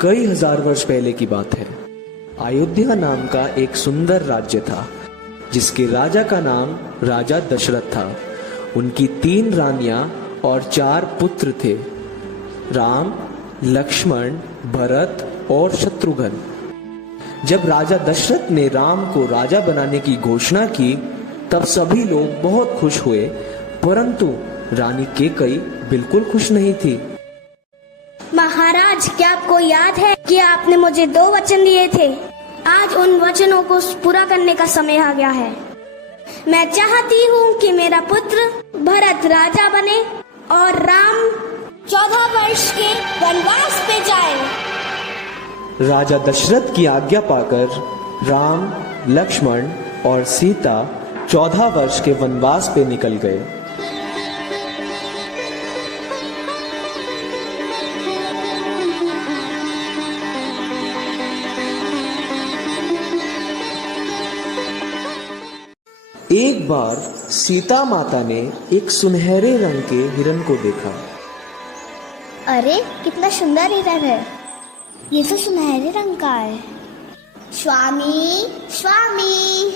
कई हजार वर्ष पहले की बात है। अयोध्या नाम का एक सुंदर राज्य था जिसके राजा का नाम राजा दशरथ था। उनकी 3 रानियां और 4 पुत्र थे, राम, लक्ष्मण, भरत और शत्रुघ्न। जब राजा दशरथ ने राम को राजा बनाने की घोषणा की तब सभी लोग बहुत खुश हुए, परंतु रानी कैकेयी बिल्कुल खुश नहीं थी। महाराज, क्या आपको याद है कि आपने मुझे 2 वचन दिए थे? आज उन वचनों को पूरा करने का समय आ गया है। मैं चाहती हूँ कि मेरा पुत्र भरत राजा बने और राम 14 वर्ष के वनवास पे जाए। राजा दशरथ की आज्ञा पाकर राम, लक्ष्मण और सीता 14 वर्ष के वनवास पे निकल गए। एक बार सीता माता ने एक सुनहरे रंग के हिरण को देखा। अरे, कितना सुंदर हिरण है, ये तो सुनहरे रंग का है। स्वामी, स्वामी।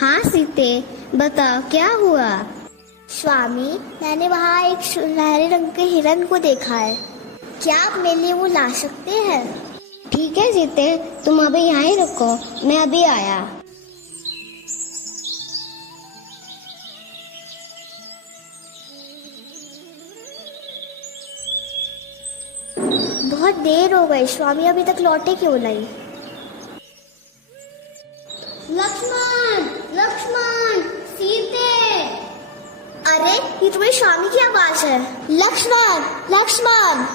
हाँ सीते, बताओ क्या हुआ? स्वामी, मैंने वहाँ एक सुनहरे रंग के हिरण को देखा है, क्या आप मेरे लिए वो ला सकते हैं? ठीक है सीते, तुम अभी यहाँ ही रुको, मैं अभी आया। बहुत देर हो गई, स्वामी अभी तक लौटे क्यों नहीं? लक्ष्मण, लक्ष्मण, सीते। अरे, ये तुम्हारी स्वामी की आवाज है। लक्ष्मण, लक्ष्मण,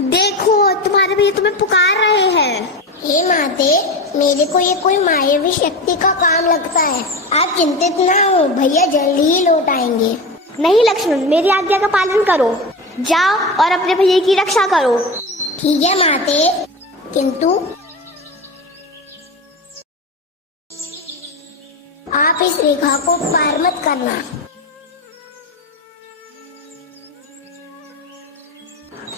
देखो तुम्हारे भैया तुम्हें पुकार रहे हैं। हे माते, मेरे को ये कोई मायावी शक्ति का काम लगता है। आप चिंतित ना हो, भैया जल्दी ही लौट आएंगे। नहीं लक्ष्मण, मेरी आज्ञा का पालन करो, जाओ और अपने भैया की रक्षा करो। ठीक है माते, किंतु आप इस रेखा को पार मत करना।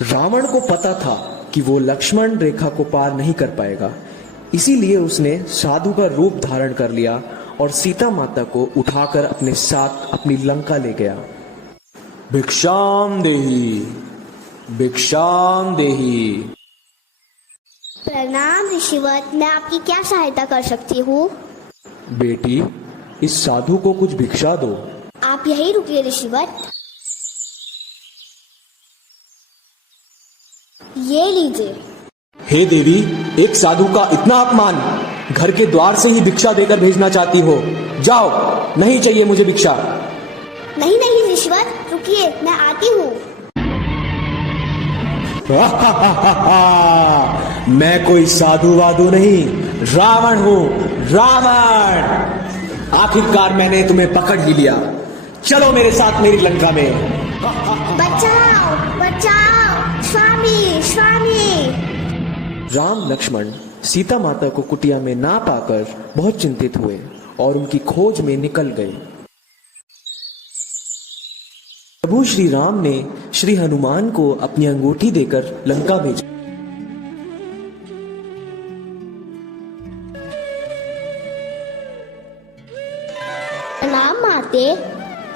रावण को पता था कि वो लक्ष्मण रेखा को पार नहीं कर पाएगा, इसीलिए उसने साधु का रूप धारण कर लिया और सीता माता को उठाकर अपने साथ अपनी लंका ले गया। भिक्षाम देही, भिक्षाम देही। प्रणाम ऋषिवत, मैं आपकी क्या सहायता कर सकती हूँ? बेटी, इस साधु को कुछ भिक्षा दो। आप यही रुकिए ऋषिवत, ये लीजिए। हे देवी, एक साधु का इतना अपमान, घर के द्वार से ही भिक्षा देकर भेजना चाहती हो? जाओ, नहीं चाहिए मुझे भिक्षा। नहीं नहीं ऋषिवत, रुकिए, मैं आती हूँ। मैं कोई साधु वाधु नहीं, रावण हूँ, रावण। आखिरकार मैंने तुम्हें पकड़ ही लिया, चलो मेरे साथ मेरी लंका में। बचाओ, बचाओ, स्वामी, स्वामी। राम लक्ष्मण सीता माता को कुटिया में ना पाकर बहुत चिंतित हुए और उनकी खोज में निकल गए। प्रभु श्री राम ने श्री हनुमान को अपनी अंगूठी देकर लंका भेजा। प्रणाम माते,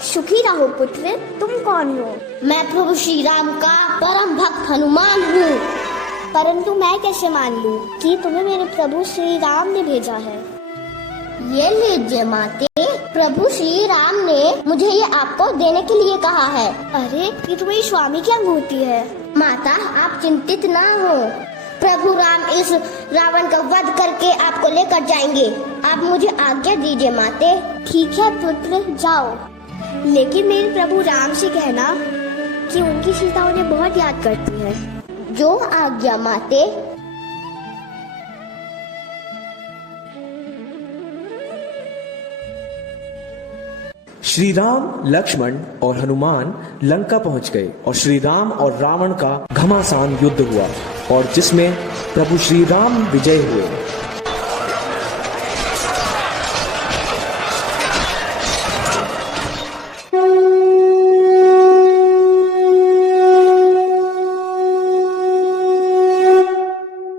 सुखी रहो पुत्र। तुम कौन हो? मैं प्रभु श्री राम का परम भक्त हनुमान हूँ। परंतु मैं कैसे मान लूं कि तुम्हें मेरे प्रभु श्री राम ने भेजा है? ये लीजिए माते, प्रभु श्री राम ने मुझे ये आपको देने के लिए कहा है। अरे, ये तुम्हारी स्वामी की अंगूठी है। माता, आप चिंतित ना हो, प्रभु राम इस रावण का वध करके आपको लेकर जाएंगे। आप मुझे आज्ञा दीजिए माते। ठीक है पुत्र, जाओ, लेकिन मेरे प्रभु राम से कहना कि उनकी सीता उन्हें बहुत याद करती है। जो आज्ञा माते। श्री राम, लक्ष्मण और हनुमान लंका पहुंच गए और श्री राम और रावण का घमासान युद्ध हुआ और जिसमें प्रभु श्री राम विजय हुए।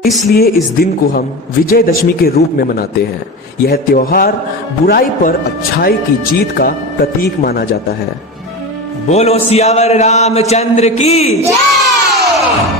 इसलिए इस दिन को हम विजयदशमी के रूप में मनाते हैं। यह त्योहार बुराई पर अच्छाई की जीत का प्रतीक माना जाता है। बोलो सियावर रामचंद्र की जय।